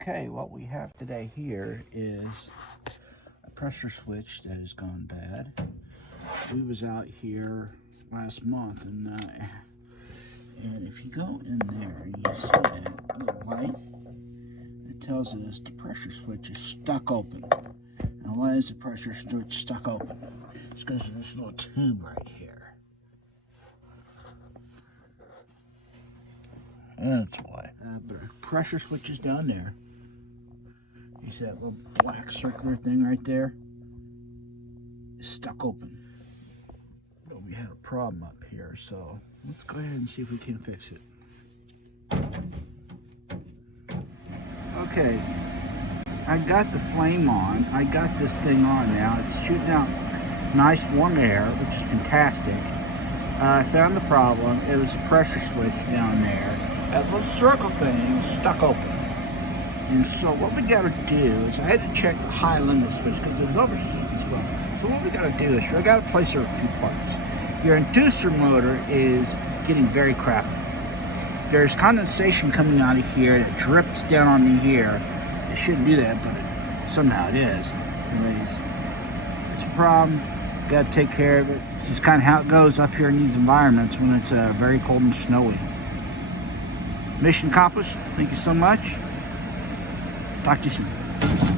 Okay, what we have today here is a pressure switch that has gone bad. We was out here last month, and if you go in there and you see that little light, it tells us the pressure switch is stuck open. Now, why is the pressure switch stuck open? It's because of this little tube right here. That's why. The pressure switch is down there. You see that little black circular thing right there? It's stuck open. But we had a problem up here, so let's go ahead and see if we can fix it. Okay, I got the flame on. I got this thing on now. It's shooting out nice warm air, which is fantastic. I found the problem. It was a pressure switch down there. That little circle thing was stuck open. And so what we got to do is, I had to check the high limit switch because it was overheating as well. So what we got to do is, I got to place there a few parts. Your inducer motor is getting very crappy. There's condensation coming out of here that drips down on me here. It shouldn't do that, but somehow it is. Anyways, it's a problem. Got to take care of it. It's just kind of how it goes up here in these environments when it's very cold and snowy. Mission accomplished. Thank you so much. Talk to you soon.